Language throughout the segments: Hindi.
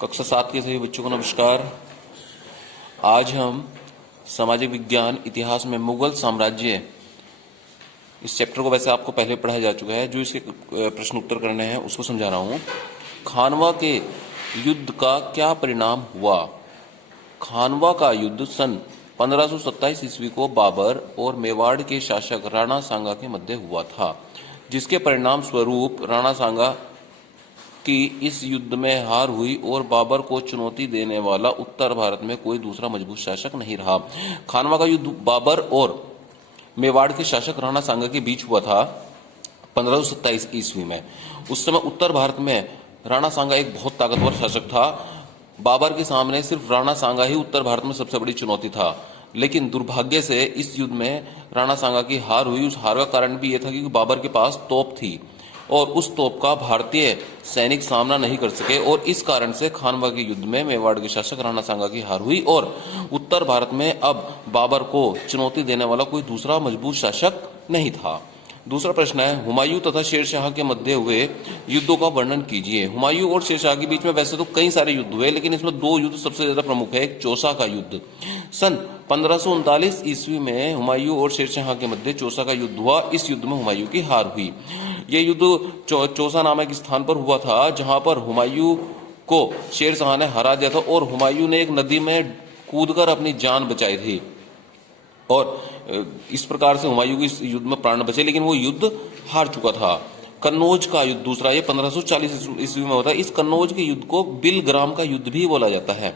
कक्षा 7 के सभी बच्चों को नमस्कार। आज हम सामाजिक विज्ञान इतिहास में मुगल साम्राज्य इस चैप्टर को वैसे आपको पहले पढ़ाया जा चुका है। जो इसके प्रश्न उत्तर करने हैं उसको समझा रहा हूँ। खानवा के युद्ध का क्या परिणाम हुआ? खानवा का युद्ध सन 1527 ईस्वी को बाबर और मेवाड़ के शासक राणा सांगा के मध्य हुआ था, जिसके परिणाम स्वरूप राणा सांगा की इस युद्ध में हार हुई और बाबर को चुनौती देने वाला उत्तर भारत में कोई दूसरा मजबूत शासक नहीं रहा। खानवा का युद्ध बाबर और मेवाड़ के शासक राणा सांगा के बीच हुआ था 1527 ईस्वी में। उस समय उत्तर भारत में राणा सांगा एक बहुत ताकतवर शासक था। बाबर के सामने सिर्फ राणा सांगा ही उत्तर भारत में सबसे बड़ी चुनौती था, लेकिन दुर्भाग्य से इस युद्ध में राणा सांगा की हार हुई। उस हार का कारण भी यह था कि बाबर के पास तोप थी और उस तोप का भारतीय सैनिक सामना नहीं कर सके, और इस कारण से खानवा के युद्ध में मेवाड़ के शासक राणा सांगा की हार हुई और उत्तर भारत में अब बाबर को चुनौती देने वाला कोई दूसरा मजबूत शासक नहीं था। दूसरा प्रश्न है, हुमायूं तथा शेरशाह के मध्य हुए युद्धों का वर्णन कीजिए। हुमायूं और शेरशाह के बीच में वैसे तो कई सारे युद्ध हुए, लेकिन इसमें दो युद्ध सबसे ज्यादा प्रमुख है। एक चौसा का युद्ध सन 1539 ईस्वी में हुमायूं और शेरशाह के मध्य चौसा का युद्ध हुआ। इस युद्ध में हुमायूं की हार हुई। यह युद्ध चौसा नामक स्थान पर हुआ था, जहां पर हुमायूं को शेरशाह ने हरा दिया था और हुमायूं ने एक नदी में कूदकर अपनी जान बचाई थी और इस प्रकार से हुमायूं के इस युद्ध में प्राण बचे, लेकिन वो युद्ध हार चुका था। कन्नौज का युद्ध दूसरा, ये 1540 ईस्वी में होता है। इस कन्नौज के युद्ध को बिलग्राम का युद्ध भी बोला जाता है।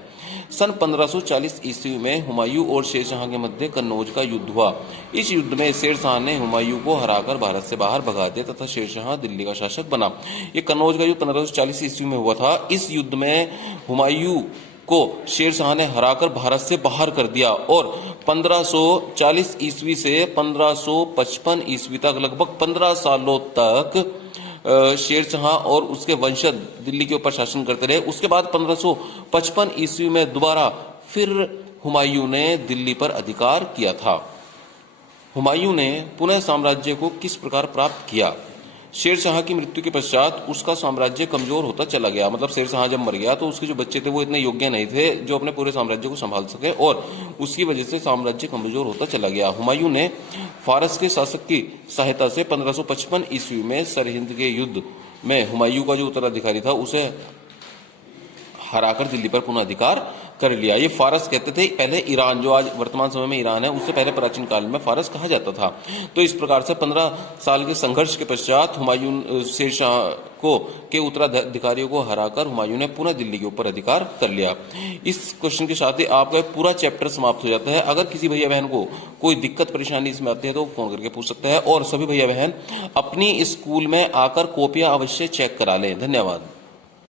सन 1540 ईस्वी में हुमायूं और शेरशाह के मध्य कन्नौज का युद्ध हुआ। इस युद्ध में शेरशाह ने हुमायूं को हराकर भारत से बाहर भगा दिया तथा शेरशाह दिल्ली का शासक बना। ये कन्नौज का युद्ध 1540 ईस्वी में हुआ था। इस युद्ध में हुमायूं को शेरशाह ने हराकर भारत से बाहर कर दिया और 1540 ईस्वी से 1555 ईस्वी तक लगभग 15 सालों तक शेरशाह और उसके वंशज दिल्ली के ऊपर शासन करते रहे। उसके बाद 1555 ईस्वी में दोबारा फिर हुमायूं ने दिल्ली पर अधिकार किया था। हुमायूं ने पुनः साम्राज्य को किस प्रकार प्राप्त किया? शेरशाह की मृत्यु के पश्चात उसका साम्राज्य कमजोर होता चला गया। मतलब शेरशाह जब मर गया तो उसके जो बच्चे थे वो इतने योग्य नहीं थे जो अपने पूरे साम्राज्य को संभाल सके, और उसकी वजह से साम्राज्य कमजोर होता चला गया। हुमायूं ने फारस के शासक की सहायता से 1555 ईस्वी में सरहिंद के युद्ध में हुमायूं का जो उत्तराधिकारी था उसे हराकर दिल्ली पर पुनः अधिकार कर लिया। ये फारस कहते थे पहले ईरान, जो आज वर्तमान समय में ईरान है, उससे पहले प्राचीन काल में फारस कहा जाता था। तो इस प्रकार से 15 साल के संघर्ष के पश्चात हुमायूं शेरशाह को के उत्तराधिकारियों को हराकर हुमायूं ने पुनः दिल्ली के ऊपर अधिकार कर लिया। इस क्वेश्चन के साथ ही आपका पूरा चैप्टर समाप्त हो जाता है। अगर किसी भैया बहन को कोई दिक्कत परेशानी इसमें आती है तो फोन करके पूछ सकता है, और सभी भैया बहन अपनी स्कूल में आकर कॉपियां अवश्य चेक करा लें। धन्यवाद।